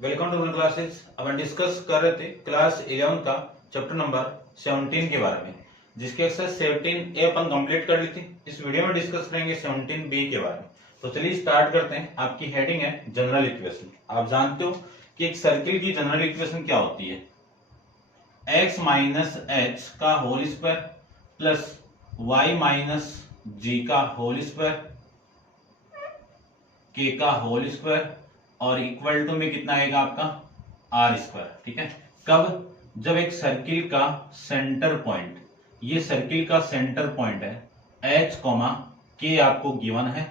Welcome to one classes. अपन discuss कर रहे थे क्लास 11 का चैप्टर नंबर 17 के बारे में, जिसके एक्सरसाइज 17A अपन कंप्लीट कर ली थी। इस वीडियो में डिस्कस करेंगे 17B के बारे में। तो चलिए स्टार्ट करते हैं। आपकी हेडिंग है जनरल इक्वेशन। आप जानते हो कि एक सर्किल की जनरल इक्वेशन क्या होती है? x माइनस एच का whole square plus y minus g का होल स्क्वायर k का होल स्क्वायर और इक्वल टू में कितना आएगा आपका आर स्क्वायर। ठीक है, कब? जब एक सर्किल का सेंटर पॉइंट, ये सर्किल का सेंटर पॉइंट है एच कॉमा के आपको गिवन है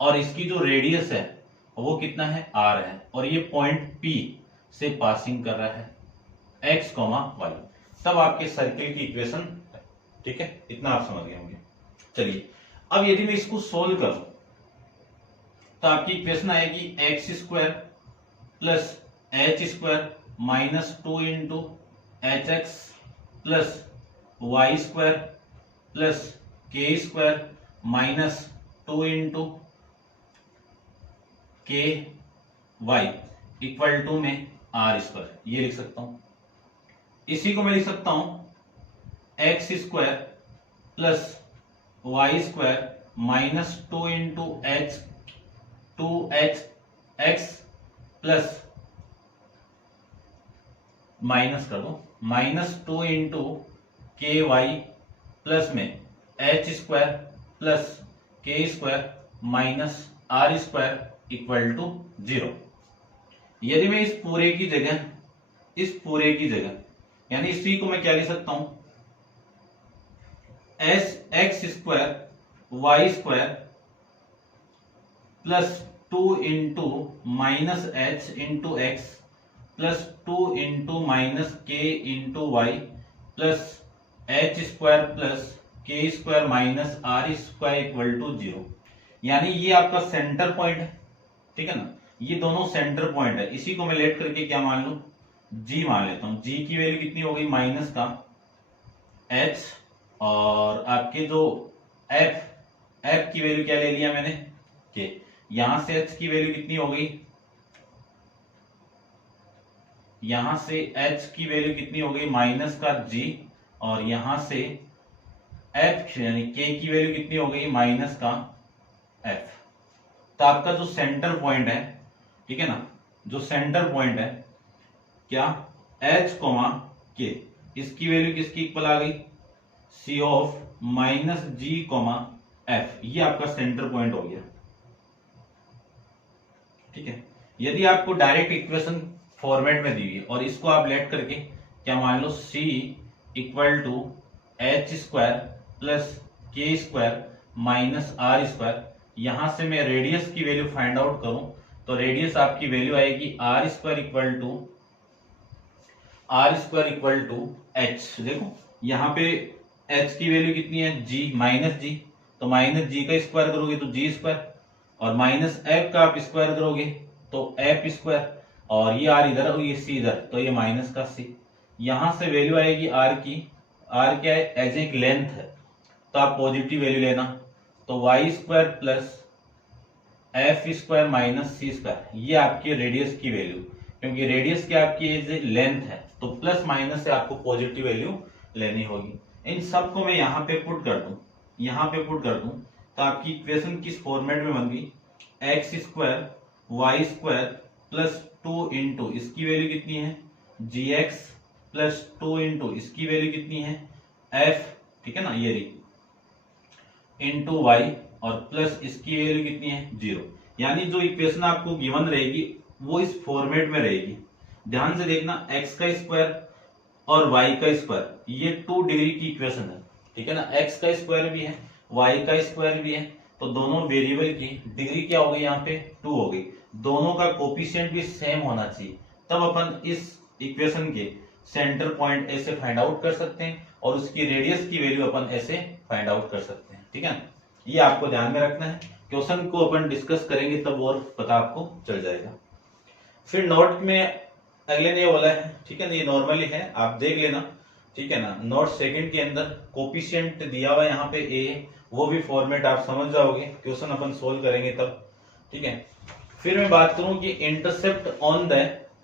और इसकी जो रेडियस है वो कितना है आर है और ये पॉइंट पी से पासिंग कर रहा है एक्स कॉमा वाई, तब आपके सर्किल की इक्वेशन। ठीक है, इतना आप समझ गए होंगे। चलिए अब यदि मैं इसको सोल्व करूं तो आपकी इक्वेशन आएगी x square plus h square minus 2 into h x plus y square plus k square minus 2 into k y equal to में आर स्क्वायर, ये लिख सकता हूं। इसी को मैं लिख सकता हूं x square plus y square minus 2 into h 2h x plus minus कर दो minus 2 into k y plus में h square plus k square minus r square equal to 0। यदि मैं इस पूरे की जगह यानी इसी को मैं क्या लिख सकता हूं as x square y square plus 2 into minus h into x plus 2 into minus k into y plus h square plus k square minus r square equal to 0। यानी ये आपका सेंटर पॉइंट है। ठीक है ना, ये दोनों सेंटर पॉइंट है। इसी को मैं लेट करके क्या मान लू जी मान लेता हूं। जी की वैल्यू कितनी हो गई माइनस का एच और आपके जो एफ की वैल्यू क्या ले लिया मैंने के। यहां से h की वैल्यू कितनी हो गई, यहां से h की वैल्यू कितनी हो गई माइनस का g और यहां से f यानी k की वैल्यू कितनी हो गई माइनस का f। तो आपका जो सेंटर पॉइंट है, ठीक है ना, जो सेंटर पॉइंट है क्या h कोमा k, इसकी वैल्यू किसकी इक्वल आ गई c of minus g comma f। ये आपका सेंटर पॉइंट हो गया। ठीक है, यदि आपको डायरेक्ट इक्वेशन फॉर्मेट में दी हुई और इसको आप लेट करके क्या मान लो c equal to h square plus k square minus r square, यहां से मैं रेडियस की वैल्यू फाइंड आउट करूं तो रेडियस आपकी वैल्यू आएगी r square equal to h. देखो यहाँ पे एच की वैल्यू कितनी है जी माइनस जी, तो माइनस जी का स्क्वायर करोगे तो जी स्क्वायर और माइनस एफ का आप स्क्वायर करोगे तो एफ स्क्वायर और ये आर इधर और ये सी इधर तो ये माइनस का सी। यहां से वैल्यू आएगी आर की, आर क्या है एज एक लेंथ है तो आप पॉजिटिव वैल्यू लेना, तो y square plus f square minus c square, ये आपकी रेडियस की वैल्यू, क्योंकि रेडियस क्या आपकी एज ए लेंथ है तो प्लस माइनस से आपको पॉजिटिव वैल्यू लेनी होगी। इन सबको मैं यहाँ पे पुट कर दूं तो आपकी इक्वेशन किस फॉर्मेट में बन गई x square y square plus 2 into इसकी वैल्यू कितनी है जी एक्स प्लस 2 इंटू इसकी वैल्यू कितनी है एफ, ठीक है ना, ये रही इंटू वाई और प्लस इसकी वैल्यू कितनी है 0। यानी जो इक्वेशन आपको गिवन रहेगी वो इस फॉर्मेट में रहेगी। ध्यान से देखना एक्स का स्क्वायर और वाई का स्क्वायर ये 2 डिग्री की इक्वेशन है। ठीक है ना, एक्स का स्क्वायर भी है वाई का स्क्वायर भी है तो दोनों वेरिएबल की डिग्री क्या हो गई यहाँ पे 2 हो गई। दोनों का कोफिशिएंट भी सेम होना चाहिए, तब अपन इस इक्वेशन के सेंटर पॉइंट ऐसे फाइंड आउट कर सकते हैं और उसकी रेडियस की वैल्यू अपन ऐसे फाइंड आउट कर सकते हैं। ठीक है, ये आपको ध्यान में रखना है। क्वेश्चन को अपन डिस्कस करेंगे तब और पता आपको चल जाएगा। फिर नोट में अगले ने बोला है, ठीक है ना, ये नॉर्मली है आप देख लेना। ठीक है ना, नोट सेकंड के अंदर कोफिशिएंट दिया हुआ है यहाँ पे ए, वो भी फॉर्मेट आप समझ जाओगे, क्वेश्चन अपन सोल्व करेंगे तब। ठीक है, फिर मैं बात करूं कि intercept on the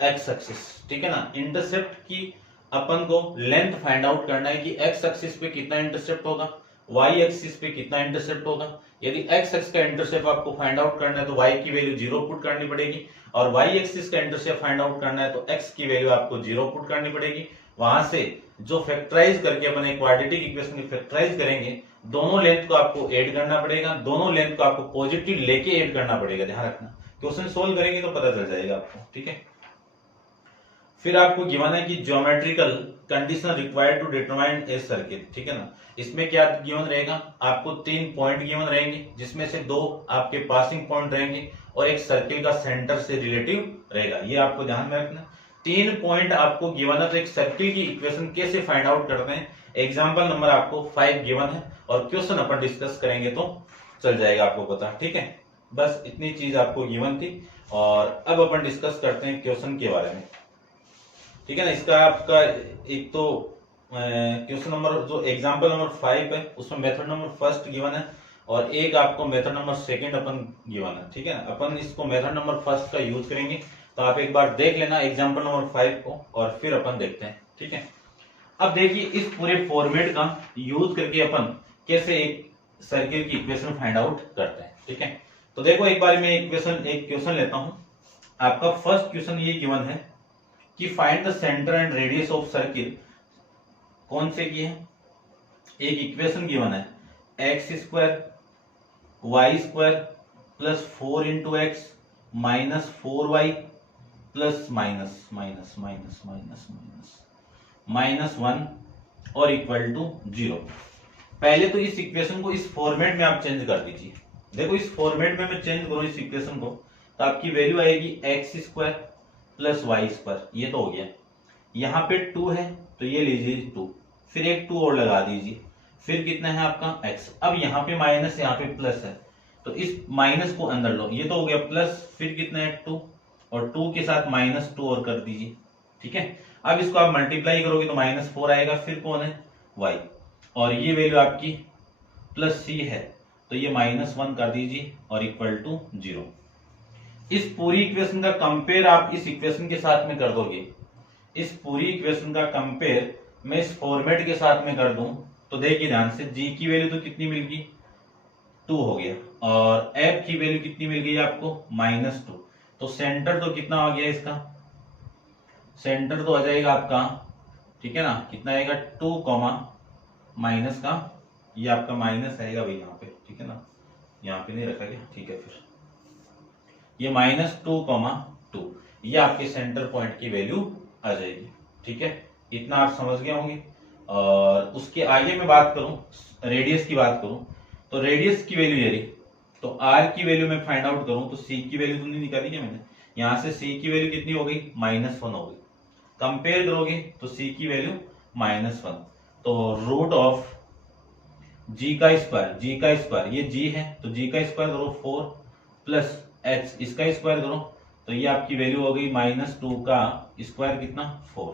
x axis, ठीक है ना। इंटरसेप्ट की अपन को लेंथ फाइंड आउट करना है कि एक्स एक्सिस पे कितना इंटरसेप्ट होगा, वाई एक्सिस पे कितना इंटरसेप्ट होगा। यदि एक्स एक्स का इंटरसेप्ट आपको फाइंड आउट करना है तो वाई की वैल्यू 0 पुट करनी पड़ेगी, और वाई एक्सिस का इंटरसेप्ट फाइंड आउट करना है तो एक्स की वैल्यू आपको 0 पुट करनी पड़ेगी। वहां से जो फैक्टराइज करके अपन एक क्वाड्रेटिक इक्वेशन की फैक्टराइज करेंगे, दोनों लेंथ को आपको ऐड करना पड़ेगा, दोनों लेंथ को आपको पॉजिटिव लेके ऐड करना पड़ेगा। ध्यान रखना, क्वेश्चन सोल्व करेंगे तो पता चल जाएगा आपको, ठीक है। फिर आपको गिवन है कि geometrical condition required to determine a circle, ठीक है ना। इसमें क्या गिवन रहेगा, आपको 3 पॉइंट गिवन रहेंगे, जिसमें से 2 आपके पासिंग पॉइंट रहेंगे और एक सर्किल का सेंटर से रिलेटिव रहेगा। ये आपको ध्यान में रखना। 3 पॉइंट आपको गिवन है, तो एक सर्किल की इक्वेशन कैसे फाइंड आउट करते हैं। एग्जाम्पल नंबर आपको 5 गिवन है और क्वेश्चन अपन डिस्कस करेंगे तो चल जाएगा आपको पता, ठीक है। बस इतनी चीज आपको गिवन थी, और अब अपन डिस्कस करते हैं क्वेश्चन के बारे में, ठीक है ना। इसका आपका एक तो क्वेश्चन नंबर जो एग्जांपल नंबर 5 है उसमें मेथड नंबर फर्स्ट गिवन है, और एक आपको मेथड नंबर सेकंड अपन गिवन है, ठीक है ना। अपन इसको मेथड नंबर फर्स्ट का यूज करेंगे, तो आप एक बार देख लेना एग्जांपल नंबर 5 को, और फिर अपन देखते हैं, ठीक है। अब देखिए इस पूरे फॉर्मेट का यूज करके अपन कैसे एक सर्किल की इक्वेशन फाइंड आउट करते हैं, ठीक है। तो देखो एक बार मैं एक क्वेश्चन लेता हूं। आपका फर्स्ट क्वेश्चन ये गिवन है कि find the centre and radius of circle. कौन से की है, एक इक्वेशन गिवन है, x square y square plus 4 into x minus 4y plus minus minus minus minus minus minus 1 और इक्वल टू 0। पहले तो इस इक्वेशन को इस फॉर्मेट में आप चेंज कर दीजिए। देखो इस फॉर्मेट में मैं चेंज करूं इस इक्वेशन को, तो आपकी वैल्यू आएगी x square plus y square, ये तो हो गया। यहाँ पे 2 है तो ये लीजिए 2, फिर एक 2 और लगा दीजिए, फिर कितना है आपका x। अब यहाँ पे माइनस यहाँ पे प्लस है, तो इस माइनस को अंदर लो, ये तो हो गया प्लस, फिर कितना है 2, और 2 के साथ माइनस 2 और कर दीजिए, ठीक है। अब इसको आप मल्टीप्लाई करोगे तो माइनस 4 आएगा, फिर कौन है y, और ये वैल्यू आपकी प्लस c है, तो ये माइनस 1 कर दीजिए और इक्वल टू 0। इस पूरी इक्वेशन का कंपेयर आप इस इक्वेशन के साथ में कर दोगे, इस पूरी इक्वेशन का कंपेयर मैं इस फॉर्मेट के साथ में कर दूं, तो देखिए ध्यान से, g की वैल्यू तो कितनी मिल गई 2 हो गया, और f की वैल्यू कितनी मिल गई आपको -2। तो सेंटर तो कितना आ गया इसका, सेंटर तो आ जाएगा आपका, ठीक है ना, कितना आएगा 2 माइनस का, ये आपका माइनस आएगा भाई यहाँ पे, ठीक है ना, यहाँ पे नहीं रखा गया, ठीक है। फिर ये -2, ये आपके सेंटर पॉइंट की वैल्यू आ जाएगी, ठीक है। इतना आप समझ गए होंगे। और उसके आगे मैं बात करूं, रेडियस की बात करूं, तो रेडियस की वैल्यू ये रही, तो r की वैल्यू मैं फाइंड आउट करूं तो c की वैल्यू तो नहीं निकाली क्या मैंने, यहां से c की वैल्यू कितनी हो गई -1 हो गई। कंपेयर करोगे तो c की वैल्यू -1, तो रूट ऑफ g का स्क्वायर, ये g है तो g का स्क्वायर करो 4 प्लस h इसका स्क्वायर करो, तो ये आपकी वैल्यू हो गई -2 का स्क्वायर कितना 4,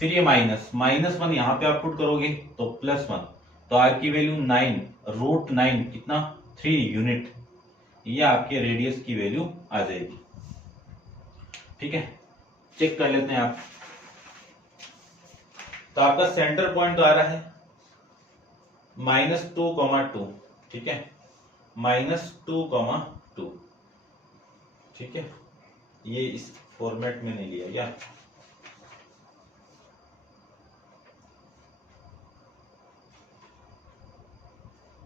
फिर ये -1 यहाँ पे आप पुट करोगे तो +1, तो r की वैल्यू 9, √9 कितना 3 यूनिट, ये आपके रेडियस की वैल्यू आ जाएगी, ठीक है। चेक कर लेते हैं आप, तो आपका सेंटर पॉइंट तो आ रहा है -2, ठीक है, -2, ठीक है। ये इस फॉर्मेट में नहीं लिया क्या,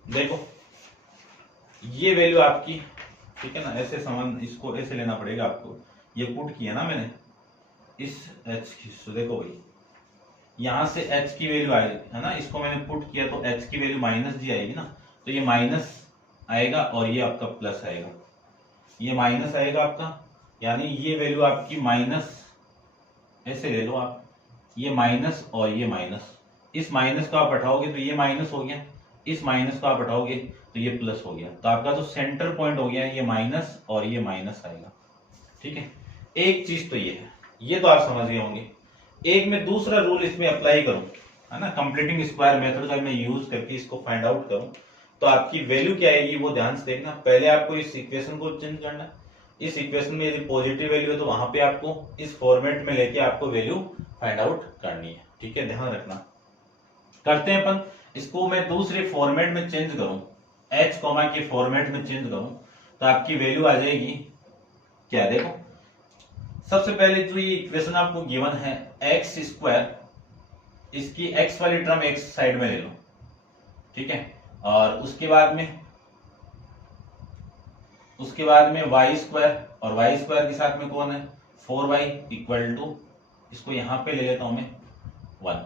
देखो ये वैल्यू आपकी, ठीक है ना, ऐसे समझ, इसको ऐसे लेना पड़ेगा आपको। ये पुट किया ना मैंने इस h की, तो देखो भाई यहां से h की वैल्यू आई है ना, इसको मैंने पुट किया तो h की वैल्यू -g आएगी ना, तो ये माइनस आएगा और ये आपका प्लस आएगा, ये माइनस आएगा आपका, यानी ये वैल्यू आपकी माइनस, ऐसे ले लो आप, ये माइनस और ये माइनस, इस माइनस को आप हटाओगे तो ये माइनस हो गया, इस माइनस को आप हटाओगे तो ये प्लस हो गया, तो आपका जो सेंटर पॉइंट हो गया ये माइनस और ये माइनस आएगा, ठीक है। एक चीज तो ये है, ये तो आप समझ गए होंगे। एक मैं दूसरा रूल इसमें अप्लाई करूं, है ना, कंप्लीटिंग स्क्वायर मेथड का मैं यूज करके इसको फाइंड आउट करूं, तो आपकी वैल्यू क्या आएगी वो ध्यान से देखना। पहले आपको इस इक्वेशन को चेंज करना है, इस इक्वेशन में यदि पॉजिटिव वैल्यू है तो वहां पे आपको इस फॉर्मेट में लेके आपको वैल्यू फाइंड आउट करनी है। ठीक है, ध्यान रखना। करते हैं अपन इसको, मैं दूसरे फॉर्मेट में चेंज करूं, एच कॉमा के फॉर्मेट में चेंज करूं तो आपकी वैल्यू आ जाएगी क्या, देखो सबसे पहले जो ये इक्वेशन आपको गिवन है एक्स स्क्वायर, इसकी एक्स वाली टर्म एक साइड में ले लो, ठीक है, और उसके बाद में वाई स्क्वायर, और वाई स्क्वायर के साथ में कौन है 4y इक्वल टू, इसको यहां पे ले लेता हूं मैं 1।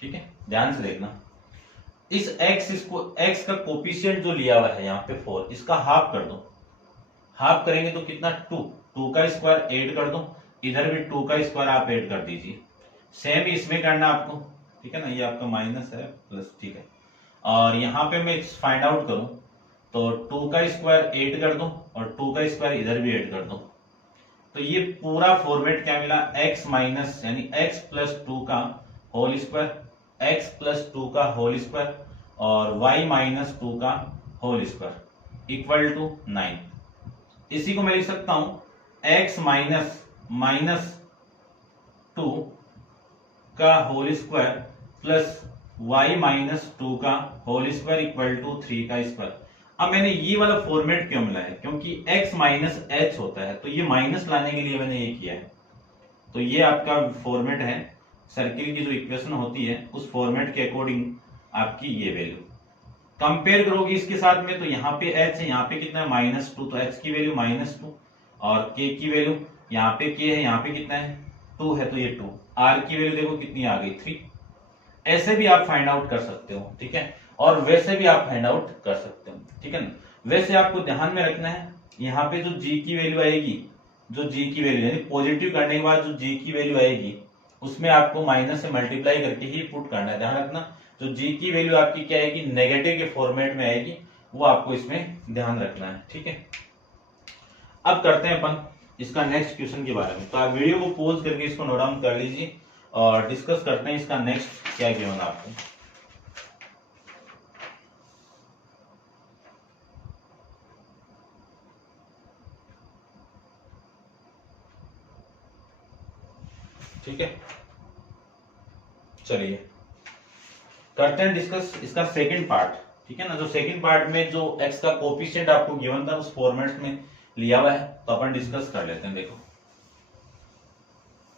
ठीक है, ध्यान से देखना, इस x का कोफिशिएंट जो लिया हुआ है यहाँ पे 4, इसका हाफ कर दो, हाफ करेंगे तो कितना 2 का स्क्वायर ऐड कर दो, इधर भी 2 का स्क्वायर आप ऐड कर दीजिए, सेम इसमें करना आपको। ठीक है ना, ये आपका माइनस है प्लस, ठीक है, और यहाँ पे मैं फाइंड आउट करूं तो 2 का स्क्वायर ऐड कर दो और 2 का स्क्वायर इधर भी ऐड कर दो, तो ये पूरा फॉर्मेट क्या मिला, x माइनस यानी x प्लस 2 का होल स्क्वायर, x प्लस 2 का होल स्क्वायर और y माइनस 2 का होल स्क्वायर इक्वल टू 9। इसी को मैं लिख सकता हूं x माइनस 2 का whole square plus y minus 2 का होल स्क्वायर इक्वल टू 3 का स्क्वायर। अब मैंने ये वाला फॉर्मेट क्यों मिला है, क्योंकि x माइनस एच होता है, तो ये माइनस लाने के लिए मैंने ये किया है। तो ये आपका फॉर्मेट है, सर्किल की जो इक्वेशन होती है उस फॉर्मेट के अकॉर्डिंग आपकी ये वैल्यू कंपेयर करोगे इसके साथ में, तो यहाँ पे h है, यहाँ पे कितना है -2, तो h की वैल्यू -2 और k की वैल्यू यहाँ पे k है, यहाँ पे कितना है 2 है, तो ये 2, r की वैल्यू देखो कितनी आ गई 3। ऐसे भी आप फाइंड आउट कर सकते हो, ठीक है, और वैसे भी आप फाइंड आउट कर सकते हो, ठीक है ना। वैसे आपको ध्यान में रखना है, यहाँ पे जो g की वैल्यू आएगी, जो g की वैल्यू यानी पॉजिटिव करने के बाद जो g की वैल्यू आएगी उसमें आपको माइनस से मल्टीप्लाई करके ही पुट करना है। ध्यान रखना, जो g की वैल्यू आपकी क्या आएगी, नेगेटिव के फॉर्मेट में आएगी, वो आपको इसमें ध्यान रखना है, ठीक है। अब करते हैं अपन इसका नेक्स्ट क्वेश्चन के बारे में, तो आप वीडियो को पॉज करके इसको नोट डाउन कर लीजिए और डिस्कस करते हैं इसका नेक्स्ट क्या गिवन आपको। ठीक है, चलिए करते हैं डिस्कस इसका सेकंड पार्ट, ठीक है ना। जो सेकंड पार्ट में जो x का कोफिशिएंट आपको गिवन था उस फॉर्मेट में लिया हुआ है, तो अपन डिस्कस कर लेते हैं। देखो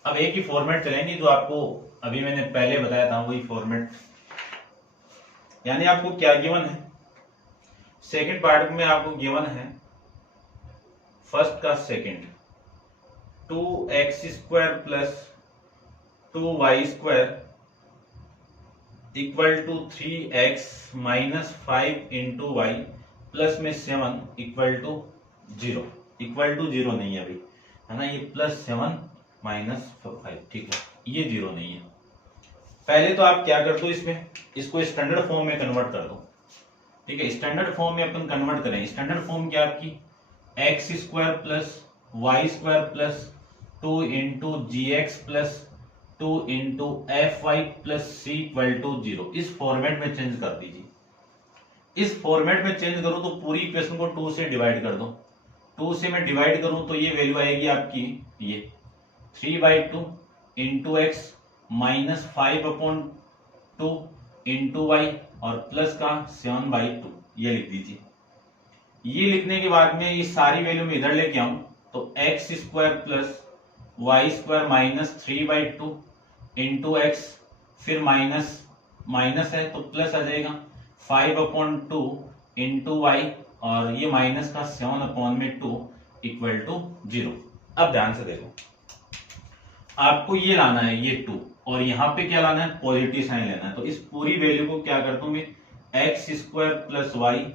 अब एक ही फॉर्मेट चलेंगे जो आपको अभी मैंने पहले बताया था, वही फॉर्मेट, यानी आपको क्या गिवन है, सेकंड पार्ट में आपको गिवन है फर्स्ट का second 2x² plus 2y² equal to 3x minus 5 into y plus में 7 इक्वल टू 0, इक्वल टू 0 नहीं है अभी, है ना, ये प्लस 7 माइनस 5, ठीक है, ये 0 नहीं है। पहले तो आप क्या कर दो, इसमें इसको स्टैंडर्ड फॉर्म में कन्वर्ट कर दो, ठीक है। स्टैंडर्ड फॉर्म में अपन कन्वर्ट करें, स्टैंडर्ड फॉर्म क्या आपकी x² plus y² plus 2 into gx plus 2 into fy plus c equal to 0, इस फॉर्मेट में चेंज कर दीजिए। इस फॉर्मेट में चेंज करो तो पूरी इक्वेशन को 2 से डिवाइड कर दो, 2 से मैं डिवाइड करूं तो ये वैल्यू आएगी आपकी ये 3/2 into x minus 5/2 into y और प्लस का 7/2, ये लिख दीजिए। ये लिखने के बाद में ये सारी वैल्यू में इधर लेके आऊं तो x² plus y² minus 3/2 into x, फिर माइनस है तो प्लस आ जाएगा 5/2 इंटू वाई और ये माइनस का 7/2 इक्वल टू 0। अब ध्यान से देखो, आपको ये लाना है ये 2 और यहाँ पे क्या लाना है, पॉजिटिव साइन लेना है। तो इस पूरी वैल्यू को क्या करता हूं मैं, x² प्लस वाई,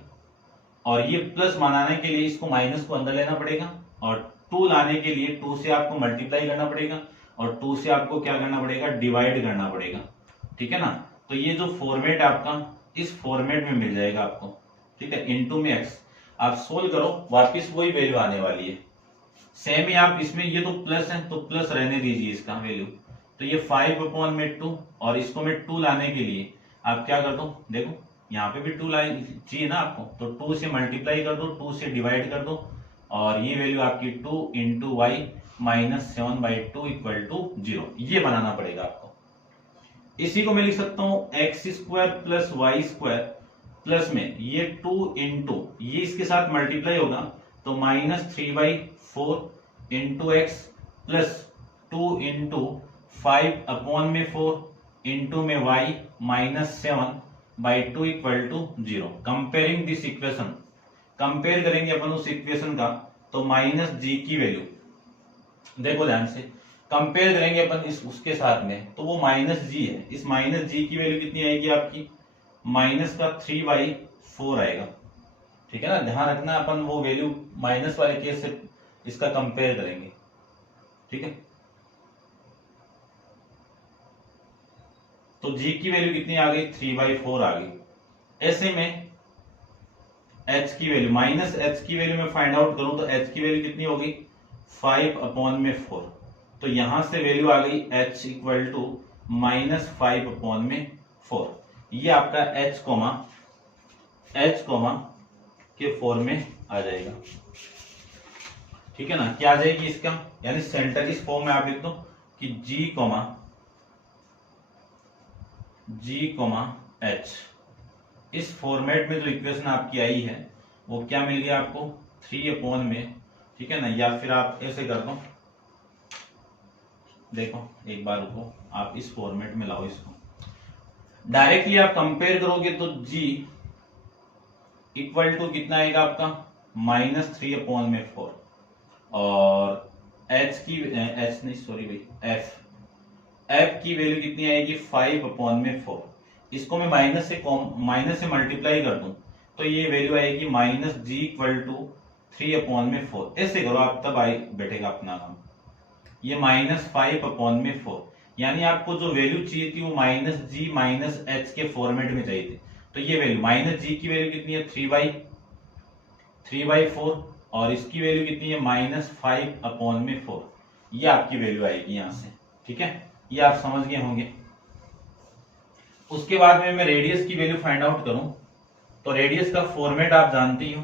और ये प्लस बनाने के लिए इसको माइनस को अंदर लेना पड़ेगा और 2 लाने के लिए 2 से आपको मल्टीप्लाई करना पड़ेगा और 2 से आपको क्या करना पड़ेगा, डिवाइड करना पड़ेगा, ठीक है ना। तो ये जो फॉर्मेट आपका इस फॉर्मेट में मिल जाएगा आपको, ठीक है, इनटू में x। आप सोल्व करो, वापस वही वैल्यू आने वाली है, सेम ही आप इसमें, ये तो प्लस है तो प्लस रहने दीजिए इसका वैल्यू, तो ये 5/2 और इसको मैं 2 लाने के लिए आप क्या कर दो, देखो यहाँ पे भी 2 लाइन चाहिए ना आपको, तो 2 से मल्टीप्लाई कर दो, 2 से डिवाइड कर दो और ये वैल्यू आपकी 2 into y minus 7/2 equal to 0, ये बनाना पड़ेगा आपको। इसी को मैं लिख सकता हूं x square plus y square plus में ये 2 इंटू ये इसके साथ मल्टीप्लाई होगा तो -3/4 into x plus 2 into 5/4 into में y minus 7/2 equal to 0। Comparing this equation, compare करेंगे अपन उस इक्वेशन का तो माइनस जी की वैल्यू देखो ध्यान से, कंपेयर करेंगे अपन इस उसके साथ में तो वो माइनस जी है। इस माइनस जी की वैल्यू कितनी आएगी आपकी, माइनस का 3/4 आएगा। ठीक है ना, ध्यान रखना अपन वो वैल्यू माइनस वाले केस से इसका कंपेयर करेंगे। ठीक है, तो जी की वैल्यू कितनी आ गई, 3/4 आ गई। ऐसे में एच की वैल्यू माइनस एच की वैल्यू में फाइंड आउट करूं तो एच की वैल्यू कितनी होगी 5/4। तो यहां से वैल्यू आ गई h इक्वल टू -5/4। ये आपका h कोमा के फॉर्म में आ जाएगा। ठीक है ना, क्या आ जाएगी इसका, यानी सेंटर इस फॉर्म में आप लिख दो कि g कोमा h। इस फॉर्मेट में जो इक्वेशन आपकी आई है वो क्या मिल गया आपको 3 में। ठीक है ना, या फिर आप ऐसे कर दो, देखो एक बार रुको, आप इस फॉर्मेट में लाओ इसको, डायरेक्टली आप कंपेयर करोगे तो g इक्वल टू कितना आएगा आपका -3/4 और h की h नहीं सॉरी भाई f की वैल्यू कितनी आएगी 5/4। इसको मैं माइनस से मल्टीप्लाई कर दूं तो ये वैल्यू आएगी -g इक्वल टू 3/4। ऐसे करो आप, तब बैठेगा अपना काम। ये -5/4, यानी आपको जो वैल्यू चाहिए थी वो -g -h के फॉर्मेट में चाहिए थी। तो ये वैल्यू -g की वैल्यू कितनी है 3/4 और इसकी वैल्यू कितनी है -5/4। ये आपकी वैल्यू आएगी यहां से। ठीक है, ये आप समझ गए होंगे। उसके बाद में मैं रेडियस की वैल्यू फाइंड आउट करूं तो रेडियस का फॉर्मेट आप जानते ही हो।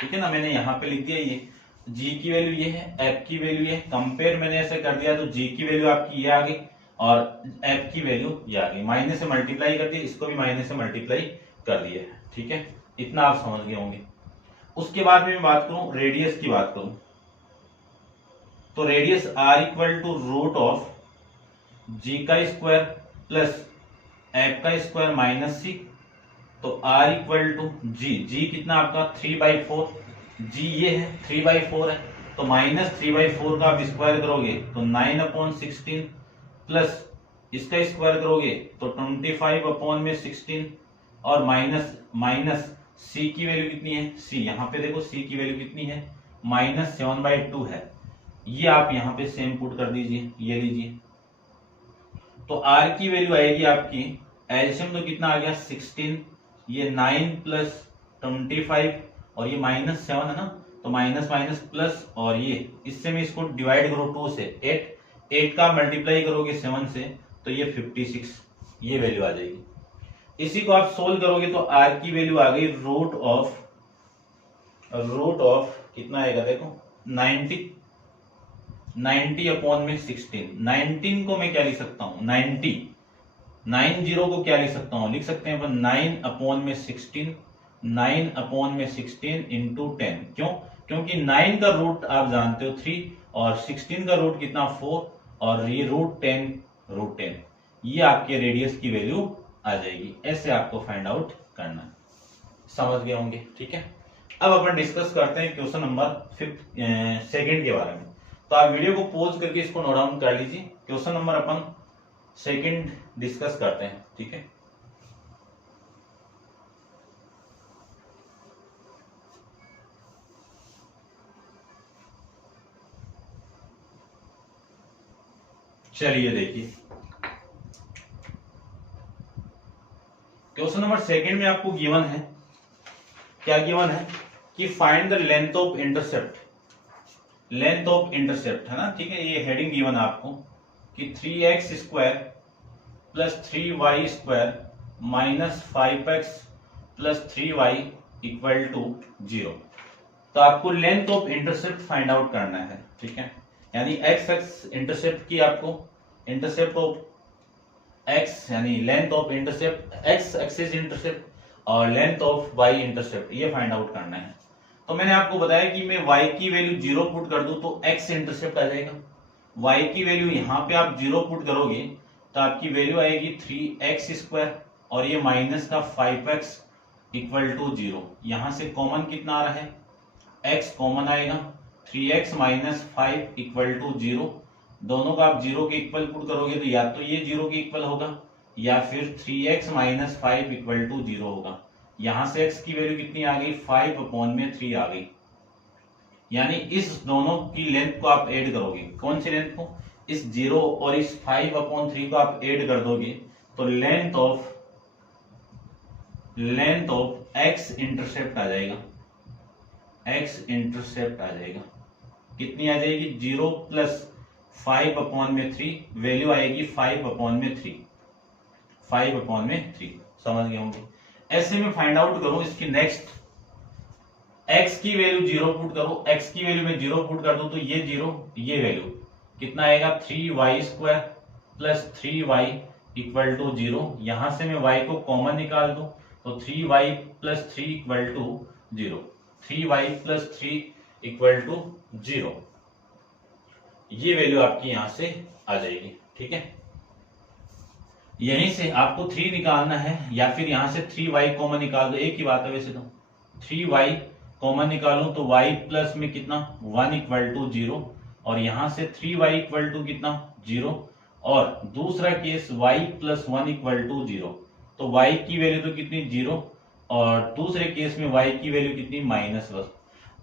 ठीक है ना, मैंने यहां पे लिख दिया ये g की वैल्यू ये है, f की वैल्यू ये, कंपेयर मैंने ऐसे कर दिया तो g की वैल्यू आपकी ये आ गई और f की वैल्यू ये आ गई। माइनस से मल्टीप्लाई कर दिया, इसको भी माइनस से मल्टीप्लाई कर दिया। ठीक है, इतना आप समझ गए होंगे। उसके बाद में मैं बात करूं रेडियस की बात करूं तो radius r equal to root of g का स्क्वायर प्लस f का स्क्वायर माइनस c। तो r इक्वल टू g कितना आपका 3/4, g ये है 3/4 है तो -3/4 का आप स्क्वायर करोगे तो 9/16 प्लस इसका स्क्वायर करोगे तो 25/16 और माइनस c की वैल्यू कितनी है, c यहाँ पे देखो c की वैल्यू कितनी है -7/2 है। ये आप यहाँ पे सेम पुट कर दीजिए, ये लीजिए। तो r की वैल्यू आएगी आपकी एलसीएम तो कितना आ गया 16, ये 9 प्लस 25 और ये -7 है ना, तो माइनस माइनस प्लस और ये इससे मैं इसको डिवाइड करो 2 से 8 का मल्टीप्लाई करोगे 7 से तो ये 56, ये वैल्यू आ जाएगी। इसी को आप सोल्व करोगे तो r की वैल्यू आ गई रूट ऑफ कितना आएगा देखो 90/16। 19 को मैं क्या लिख सकता हूं 90 को क्या लिख सकता हूं, लिख सकते हैं अपन 9/16 इंटू 10। क्यों, क्योंकि 9 का रूट आप जानते हो 3 और 16 का रूट कितना 4 और ये रूट 10 ये आपके रेडियस की वैल्यू आ जाएगी। ऐसे आपको फाइंड आउट करना है, समझ गए होंगे। ठीक है, अब अपन डिस्कस करते हैं क्वेश्चन नंबर 2 के बारे में। तो आप वीडियो को पॉज करके इसको नोट डाउन कर लीजिए। क्वेश्चन नंबर अपन 2 डिस्कस करते हैं। ठीक है, चलिए देखिए क्वेश्चन नंबर 2 में आपको गिवन है, क्या गिवन है कि find the length of intercept है ना। ठीक है, ये हेडिंग गिवन है आपको कि 3x² plus 3y² minus 5x plus 3y equal to 0। तो आपको length of intercept find out करना है, ठीक है। यानी एक्स एक्स इंटरसेप्ट की आपको इंटरसेप्ट ऑफ एक्स यानी length of intercept x axis intercept और लेंथ ऑफ वाई इंटरसेप्ट ये फाइंड आउट करना है। तो मैंने आपको बताया कि मैं y की वैल्यू 0 पुट कर दूं तो x इंटरसेप्ट आ जाएगा। y की वैल्यू यहां पे आप 0 पुट करोगे तो आपकी वैल्यू आएगी 3x² और ये माइनस का 5x इक्वल टू 0। यहां से कॉमन कितना आ रहा है, x कॉमन आएगा, 3x माइनस 5 इक्वल टू 0। दोनों का आप 0 के इक्वल पुट करोगे तो या तो ये 0 के इक्वल होगा या फिर 3x माइनस 5 इक्वल टू 0 होगा। यहां से x की वैल्यू कितनी आ गई, 5/3 आ गई। यानी इस दोनों की लेंथ को आप ऐड करोगे, कौन सी लेंथ को, इस 0 और इस 5/3 को आप ऐड कर दोगे तो लेंथ ऑफ x इंटरसेप्ट आ जाएगा, x इंटरसेप्ट आ जाएगा। कितनी आ जाएगी, 0 प्लस 5/3 वैल्यू आएगी 5/3, 5/3 समझ गए होंगे। ऐसे में फाइंड आउट करो इसकी नेक्स्ट, x की वैल्यू 0 पुट करो, x की वैल्यू में 0 पुट कर दो तो ये 0 ये वैल्यू कितना आएगा, 3y² plus 3y equal to 0। यहां से मैं y को कॉमन निकाल दूं तो 3y plus 3 equal to 0, 3y plus 3 equal to 0। ये वैल्यू आपकी यहां से आ जाएगी, ठीक है। यहीं से आपको 3 निकालना है या फिर यहां से 3y कॉमन निकाल दो, एक ही बात है वैसे तो। 3y कॉमन निकालूं तो y प्लस में कितना 1 इक्वल टू 0 और यहां से 3y इक्वल टू कितना 0 और दूसरा case y plus 1 equal to 0 तो y की वैल्यू तो कितनी 0 और दूसरे केस में y की वैल्यू कितनी -1।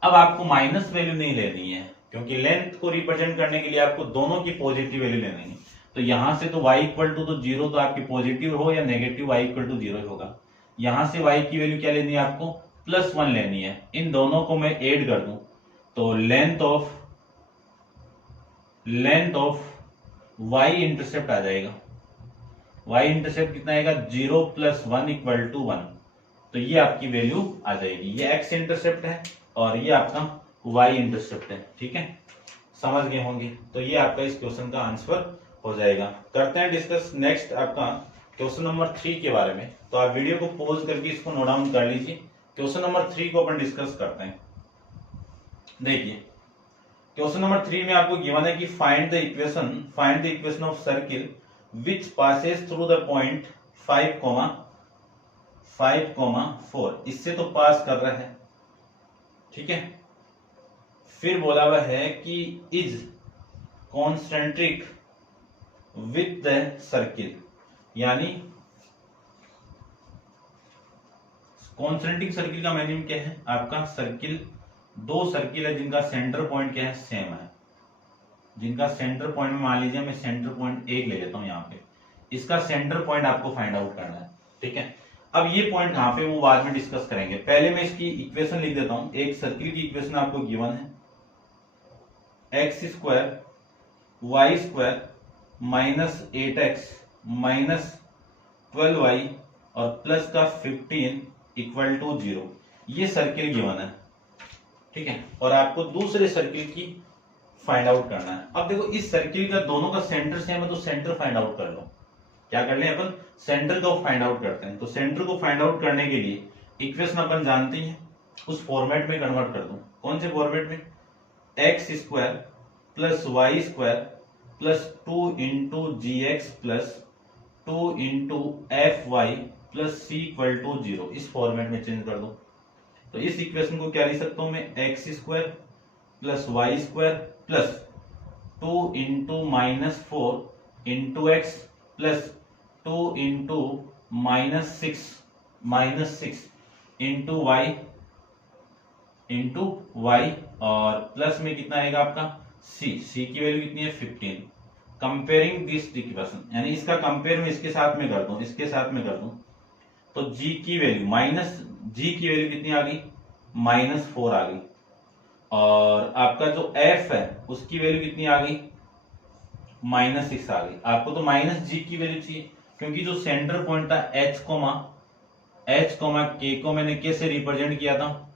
अब आपको माइनस वैल्यू नहीं लेनी है क्योंकि लेंथ को रिप्रेजेंट करने के लिए आपको दोनों की पॉजिटिव वैल्यू लेनी है। तो यहां से तो y इक्वल टू तो 0 तो आपकी पॉजिटिव हो या नेगेटिव y इक्वल टू 0 होगा। यहां से y की वैल्यू क्या लेनी है आपको, +1 लेनी है। इन दोनों को मैं ऐड कर दूं तो लेंथ ऑफ y इंटरसेप्ट आ जाएगा। y इंटरसेप्ट कितना आएगा, 0 + 1 इक्वल टू 1। तो ये आपकी वैल्यू आ जाएगी। ये x इंटरसेप्ट है और ये आपका y इंटरसेप्ट है, ठीक है, समझ गए होंगे। तो ये आपका इस क्वेश्चन का आंसर हो जाएगा। करते हैं डिस्कस नेक्स्ट आपका क्वेश्चन नंबर 3 के बारे में। तो आप वीडियो को पॉज करके इसको नोट डाउन कर लीजिए। क्वेश्चन नंबर 3 को अपन डिस्कस करते हैं। देखिए क्वेश्चन नंबर 3 में आपको गिवन है कि find the equation of circle which passes through the point 5,4। इससे तो पास कर रहा है, ठीक है। फिर बोला हुआ है कि is concentric with the circle, यानी कॉन्सेंट्रिक सर्किल का मीनिंग क्या है, आपका सर्किल, दो सर्किल है जिनका सेंटर पॉइंट क्या है, सेम है। जिनका सेंटर पॉइंट में मान लीजिए मैं सेंटर पॉइंट 1 ले लेता हूं, यहां पे इसका सेंटर पॉइंट आपको फाइंड आउट करना है, ठीक है। अब ये पॉइंट कहां पे वो बाद में डिस्कस करेंगे। पहले मैं इसकी इक्वेशन लिख देता हूं। एक सर्किल की इक्वेशन आपको गिवन है, x² y² minus 8x minus 12y और प्लस का 15 इक्वल टू 0। ये सर्किल गिवन है, ठीक है। और आपको दूसरे सर्किल की फाइंड आउट करना है। अब देखो इस सर्किल का दोनों का सेंटर सेम है तो सेंटर फाइंड आउट कर लो। क्या कर ले अपन, सेंटर को फाइंड आउट करते हैं। तो सेंटर को फाइंड आउट करने के लिए इक्वेशन अपन जानते हैं, उस फॉर्मेट में कन्वर्ट कर दूं। कौन से फॉर्मेट में, x² plus y² plus 2 into gx plus 2 into fy plus c equal to 0। इस फॉर्मेट में चेंज कर दो। तो इस इक्वेशन को क्या लिख सकता हूं मैं, x² plus y² plus 2 into -4 into x plus 2 into -6 into y और प्लस में कितना आएगा आपका c की वैल्यू कितनी है 15। कंपेयरिंग दिस इक्वेशन, यानी इसका कंपेयर में इसके साथ में कर दूं, तो g की वैल्यू कितनी आ गई, -4 आ गई। और आपका जो f है उसकी वैल्यू कितनी आ गई, -6 आ गई। आपको तो -g की वैल्यू चाहिए क्योंकि जो सेंटर पॉइंट था h, k को मैंने कैसे रिप्रेजेंट किया था,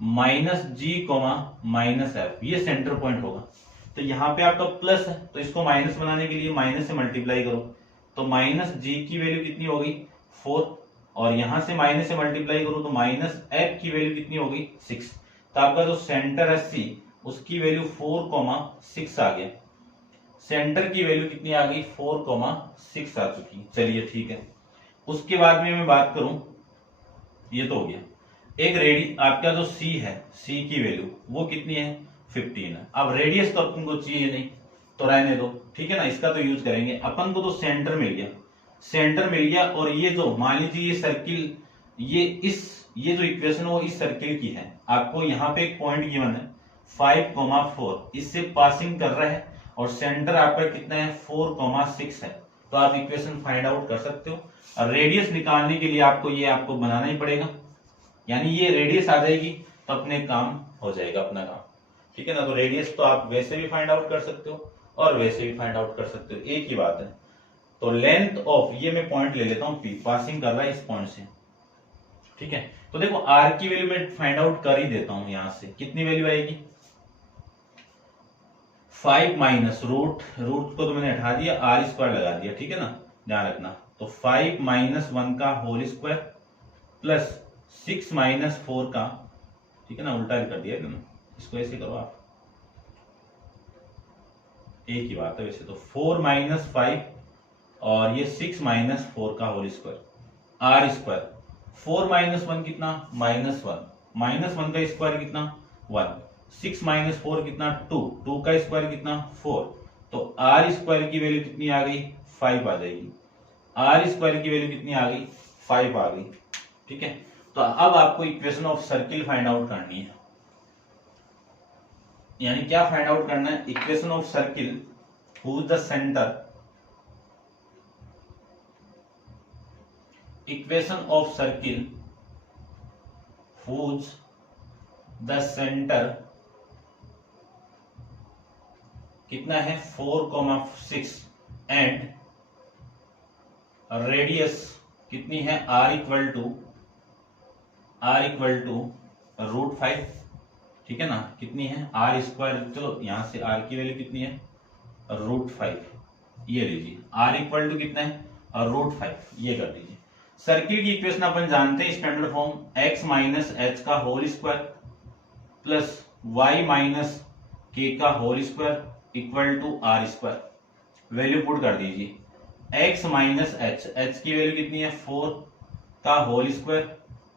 माइनस जी कोमा माइनस एफ, ये सेंटर पॉइंट होगा। तो यहाँ पे आपका प्लस है तो इसको माइनस बनाने के लिए माइनस से मल्टीप्लाई करो, तो माइनस जी की वैल्यू कितनी होगी 4, और यहां से माइनस से मल्टीप्लाई करो तो माइनस एफ की वैल्यू कितनी होगी 6। तो आपका जो सेंटर है सी उसकी वैल्यू 4,6 आ गया, सेंटर की वैल्यू कितनी आ गई 4,6 आ चुकी। चलिए ठीक है, उसके बाद में मैं बात करूं, ये तो हो गया। एक रेडी आपका जो सी है, सी की वैल्यू वो कितनी है 15 है। अब रेडियस तो अपन को चाहिए नहीं तो रहने दो, ठीक है ना, इसका तो यूज करेंगे। अपन को तो सेंटर मिल गया, सेंटर मिल गया, और ये जो मान लीजिए ये सर्किल, ये जो इक्वेशन वो इस सर्किल की है। आपको यहाँ पे एक पॉइंट गिवन है 5,4, इससे पासिंग कर रहा है, और सेंटर आपका कितना है 4,6 है। तो आप इक्वेशन फाइंड आउट कर सकते हो। और रेडियस निकालने के लिए आपको बनाना ही पड़ेगा, यानी ये रेडियस आ जाएगी तो अपने काम हो जाएगा अपना काम, ठीक है ना। तो रेडियस तो आप वैसे भी फाइंड आउट कर सकते हो और वैसे भी फाइंड आउट कर सकते हो, एक ही बात है। तो लेंथ ऑफ, ये मैं पॉइंट ले लेता हूं पी, पासिंग कर रहा है इस पॉइंट से, ठीक है। तो देखो आर की वैल्यू मैं फाइंड आउट कर ही देता हूं, यहां से कितनी वैल्यू आएगी 5 माइनस रूट को तो मैंने हटा दिया, आर स्क्वायर लगा दिया, ठीक है ना, ध्यान रखना। तो 5 माइनस 1 का होल स्क्वायर प्लस 6 माइनस 4 का, ठीक है ना, उल्टा कर दिया ना, इसको ऐसे करो आप, एक ही बात है वैसे तो। 4 माइनस 5 और ये 6 माइनस 4 का whole square, r square. 4 minus 1 कितना -1, -1 का स्क्वायर कितना 1, 6 माइनस 4 कितना 2, 2 का स्क्वायर कितना 4। तो आर स्क्वायर की वैल्यू कितनी आ गई 5 आ जाएगी, आर स्क्वायर की वैल्यू कितनी आ गई 5 आ गई, ठीक है। तो अब आपको equation of circle find out करनी है, यानी क्या फाइंड आउट करना है, equation of circle who the centre, equation of circle whose the center कितना है 4,6 एंड रेडियस कितनी है r इक्वल टू √5, ठीक है ना, कितनी है r स्क्वायर, चलो यहां से r की वैल्यू कितनी है √5, ये लीजिए r इक्वल टू कितना है √5, ये कर दीजिए। सर्किल की इक्वेशन अपन जानते हैं standard form, x minus h का whole square plus y minus k का whole square equal to r square. Value put कर दीजिए, x माइनस एच की वैल्यू कितनी है 4 का whole square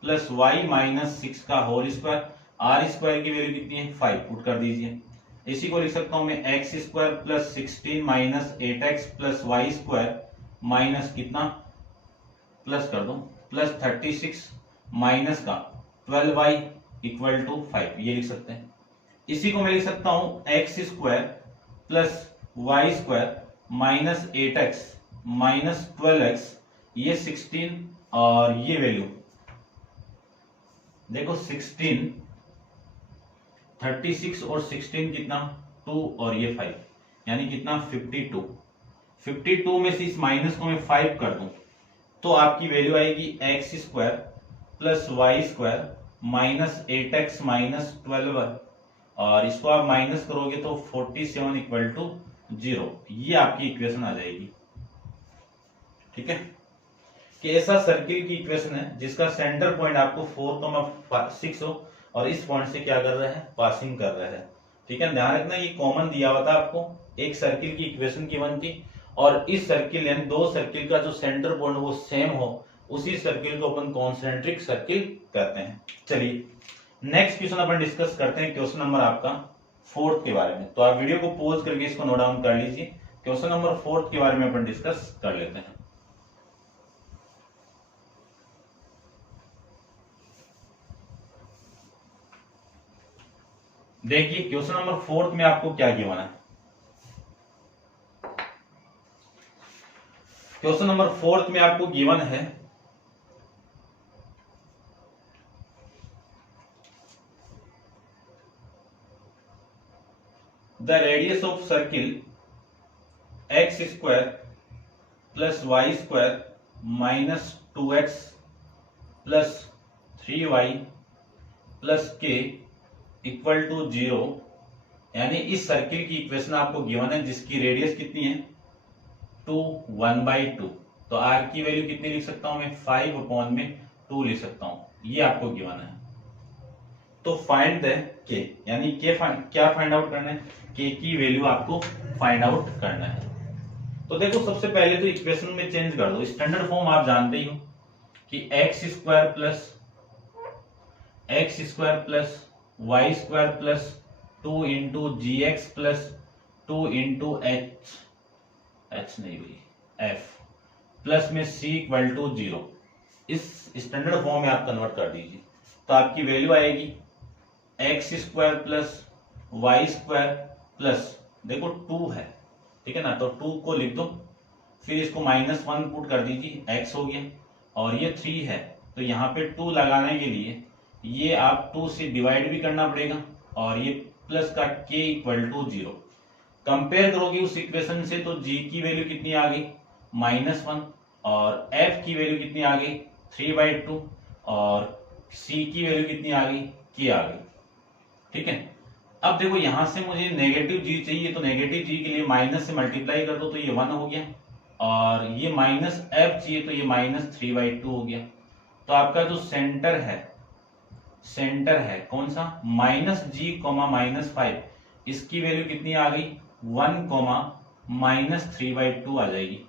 plus y minus 6 का होल स्क्वायर, आर स्क्वायर की वैल्यू कितनी है 5 पुट कर दीजिए। इसी को लिख सकता हूं मैं x square plus 16 minus 8x plus y square minus कितना, प्लस कर दो, प्लस 36 माइनस का 12y इक्वल टू 5, ये लिख सकते हैं। इसी को मैं लिख सकता हूं x square plus y square minus 8x minus 12x, ये 16 और ये वैल्यू देखो 16, 36 और 16 कितना 2 और ये 5, यानी कितना 52। 52 में से इस माइनस को मैं 5 कर दूं तो आपकी वैल्यू आएगी x square plus y square minus 8x minus 12, और इसको आप माइनस करोगे तो 47 इक्वल टू 0, ये आपकी इक्वेशन आ जाएगी, ठीक है। कि ऐसा सर्किल की इक्वेशन है जिसका सेंटर पॉइंट आपको 4,6 हो और इस पॉइंट से क्या कर रहा है पासिंग कर रहा है, ठीक है। ध्यान रखना ये कॉमन दिया हुआ था आपको, एक सर्किल की इक्वेशन की वन थी, और इस सर्किल यानी दो सर्किल का जो सेंटर पॉइंट वो सेम हो, उसी सर्किल को अपन कॉन्सेंट्रिक सर्किल कहते हैं। चलिए नेक्स्ट क्वेश्चन अपन डिस्कस करते हैं, क्वेश्चन नंबर आपका 4 के बारे में। तो आप वीडियो को पॉज करके इसको नोट डाउन कर लीजिए, क्वेश्चन नंबर 4 के बारे में अपन डिस्कस कर लेते हैं। देखिए क्वेश्चन नंबर 4 में आपको क्या गिवन है, क्वेश्चन नंबर 4 में आपको गिवन है the radius of circle x square plus y square minus 2x plus 3y plus k equal to 0, यानी इस सर्किल की इक्वेशन आपको गिवन है जिसकी रेडियस कितनी है 2 1/2। तो आर की वैल्यू कितनी लिख सकता हूं मैं 5/2 लिख सकता हूं, ये आपको गिवन है। तो फाइंड द के, यानी क्या फाइंड आउट करना है, के की वैल्यू आपको फाइंड आउट करना है। तो देखो सबसे पहले तो इक्वेशन में चेंज कर दो, स्टैंडर्ड फॉर्म आप जानते ही हो कि x square plus y square plus 2 into g x plus 2 into h नहीं हुई एफ प्लस में सी इक्वल टू 0, इस स्टैंडर्ड फॉर्म में आप कन्वर्ट कर दीजिए। तो आपकी वैल्यू आएगी x square plus y square plus, देखो 2 है, ठीक है ना, तो 2 को लिख दो, फिर इसको -1 पुट कर दीजिए, x हो गया, और ये 3 है, तो यहाँ पे 2 लगाने के लिए ये आप 2 से डिवाइड भी करना पड़ेगा, और ये प्लस का k इक्वल टू 0। कंपेयर करोगे उस इक्वेशन से तो g की वैल्यू कितनी आ गई -1, और f की वैल्यू कितनी आ गई 3/2, और c की वैल्यू कितनी आ गई k आ गई, ठीक है। अब देखो यहां से मुझे नेगेटिव जी चाहिए, तो नेगेटिव जी के लिए माइनस से मल्टीप्लाई कर दो तो ये 1 हो गया, और ये माइनस एफ चाहिए तो ये -3/2 हो गया। तो आपका जो सेंटर है कौन सा -g,-5, इसकी वैल्यू कितनी आ गई 1, -3/2 आ जाएगी।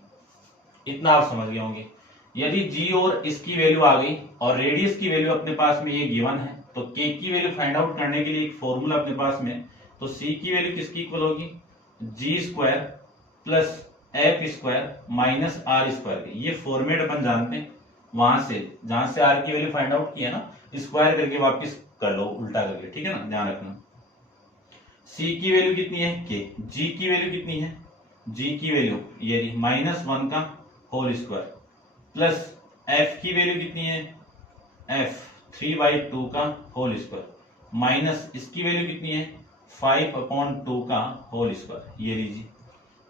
इतना आप समझ गए होंगे। यदि g और इसकी वैल्यू आ गई और रेडियस की वैल्यू अपने पास में ये गिवन है, तो k की वैल्यू फाइंड आउट करने के लिए एक फॉर्मूला अपने पास में, तो c की वैल्यू किसकी इक्वल होगी g² plus f² minus r²। ये फॉर्मेट अपन जानते हैं वहां से, जहां से r की वैल्यू फाइंड आउट किया ना, स्क्वायर करके वापस कर लो उल्टा करके, ठीक है ना, ध्यान रखना। c की वैल्यू कितनी है k, g की वैल्यू कितनी है, g की वैल्यू ये -1 का होल स्क्वायर प्लस f की वैल्यू कितनी है f 3/2 का होल स्क्वायर माइनस इसकी वैल्यू कितनी है 5/2 का होल स्क्वायर, ये लीजिए।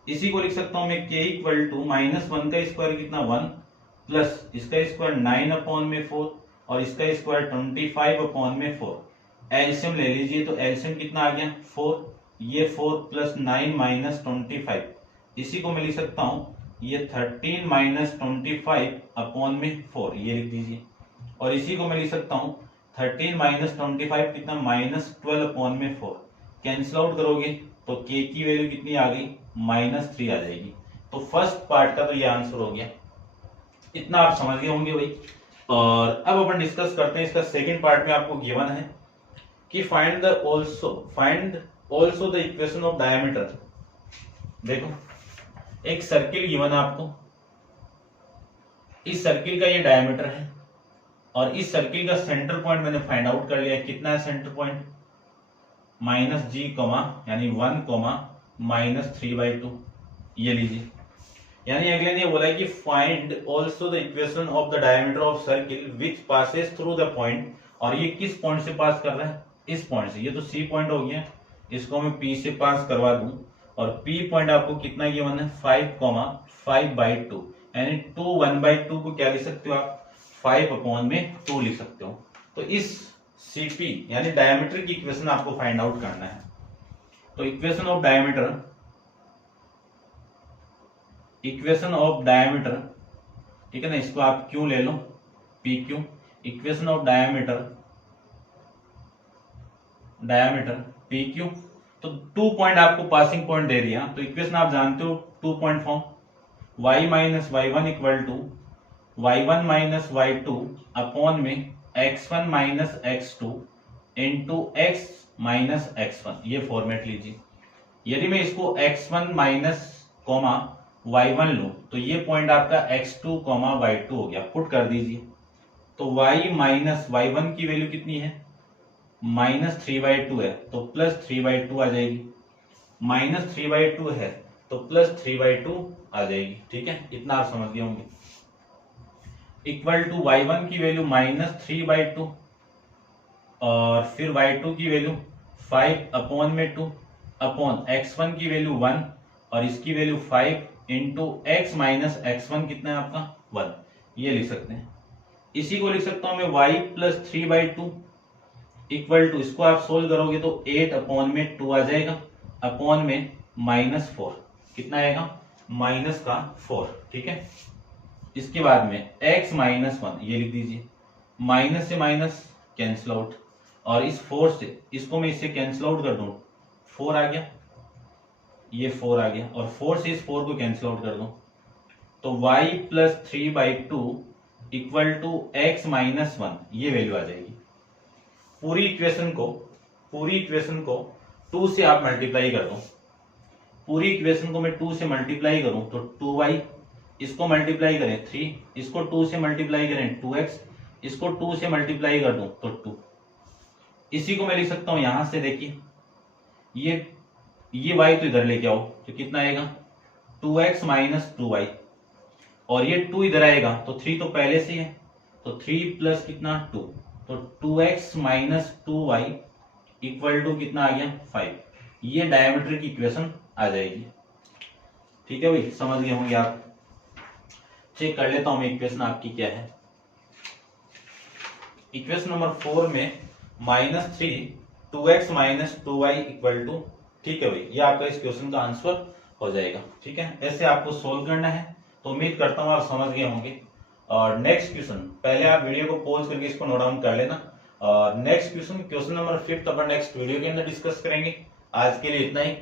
इसी को लिख सकता हूं मैं k इक्वल टू -1 का स्क्वायर कितना 1 प्लस इसका स्क्वायर 9/4 और इसका स्क्वायर 25/4। एलसीएम ले लीजिए, तो एलसीएम कितना आ गया 4, ये 4 प्लस 9 माइनस 25, इसी को मैं लिख सकता हूं ये 13 माइनस 25/4, ये लिख दीजिए। और इसी को मैं लिख सकता हूं 13 माइनस 25 कितना -12/4। कैंसिल आउट करोगे तो k की वैल्यू कितनी आ गई -3 आ जाएगी। तो फर्स्ट पार्ट का तो ये आंसर हो गया, इतना आप समझ गए होंगे भाई। और अब अपन डिस्कस करते हैं इसका सेकंड पार्ट में आपको गिवन है कि find also the equation of diameter. देखो एक सर्किल गिवन है आपको, इस सर्किल का ये डायमीटर है और इस सर्किल का सेंटर पॉइंट मैंने फाइंड आउट कर लिया। कितना है सेंटर पॉइंट -g, यानी 1, -3/2, ये लीजिए। यानी अगले ने बोला है कि find also the equation of the diameter of circle which passes through the point, और ये किस पॉइंट से पास कर रहा है, इस पॉइंट से। ये तो सी पॉइंट हो गया, इसको मैं पी से पास करवा दूं, और पी पॉइंट आपको कितना गिवन है 5,5/2, यानी 2 1/2 को क्या लिख सकते हो आप 5/2 लिख सकते हो। तो इस सीपी यानी डायमीटर की इक्वेशन आपको फाइंड आउट करना है। तो इक्वेशन ऑफ डायमीटर, ठीक है ना, इसको आप क्यू ले लो, P Q. Equation of diameter P Q. तो 2 पॉइंट आपको पासिंग पॉइंट दे दिया, तो इक्वेशन आप जानते हो 2 point form, y minus y1 equal to y1 minus y2 upon में x1 minus x2 into x minus x1, ये फॉर्मेट लीजिए। यदि मैं इसको x1 माइनस y1 लूं तो ये पॉइंट आपका x2 y2 हो गया, पुट कर दीजिए। तो y माइनस y1 की वैल्यू कितनी है -3/2 है, तो +3/2 आ जाएगी। -3/2 है तो +3/2 आ जाएगी, ठीक है, इतना आप समझ गए होंगे। इक्वल टू y1 की वैल्यू -3/2 और फिर y2 की वैल्यू 5/2 अपॉन x1 की वैल्यू 1 और इसकी value 5 into x minus x1 कितना है आपका 1, ये लिख सकते हैं। इसी को लिख सकता हूं मैं y +3/2 इक्वल टू, इसको आप सोल्व करोगे तो 8 अपॉन में 2 आ जाएगा, अपॉन में -4, कितना आएगा -4, ठीक है। इसके बाद में x -1 ये लिख दीजिए, माइनस से माइनस कैंसिल आउट, और इस 4 से इसको मैं इससे कैंसिल आउट कर दूं, 4 आ गया, ये 4 आ गया, और 4 से इस 4 को कैंसिल आउट कर दूं तो y + 3/2 इक्वल टू x -1, ये वैल्यू आ जाएगी। पूरी इक्वेशन को 2 से आप मल्टीप्लाई कर दो, पूरी इक्वेशन को मैं 2 से मल्टीप्लाई करूं तो 2y, इसको मल्टीप्लाई करें 3, इसको 2 से मल्टीप्लाई करें 2x, इसको 2 से मल्टीप्लाई कर दूं तो 2। इसी को मैं लिख सकता हूं यहां से, देखिए ये y तो इधर लेके आओ तो कितना आएगा 2x - 2y, और ये 2 इधर आएगा तो 3 तो पहले से है, तो 3 प्लस कितना 2, तो 2x - 2y इक्वल टू कितना आ गया 5। ये डायमीटर की इक्वेशन आ जाएगी, ठीक है भाई, समझ गए होंगे आप। चेक कर लेता हूं मैं इक्वेशन आपकी क्या है। इक्वेशन नंबर 4 में -3 2x - 2y इक्वल टू, ठीक है भाई, ये आपका इस क्वेश्चन का आंसर हो जाएगा, ठीक है। ऐसे आपको सोल्व करना है, तो उम्मीद करता हूं आप समझ गए होंगे। और नेक्स्ट क्वेश्चन, पहले आप वीडियो को पॉज करके इसको नोट डाउन कर लेना, और नेक्स्ट क्वेश्चन नंबर 5 अपन नेक्स्ट वीडियो के अंदर डिस्कस करेंगे। आज के लिए इतना ही।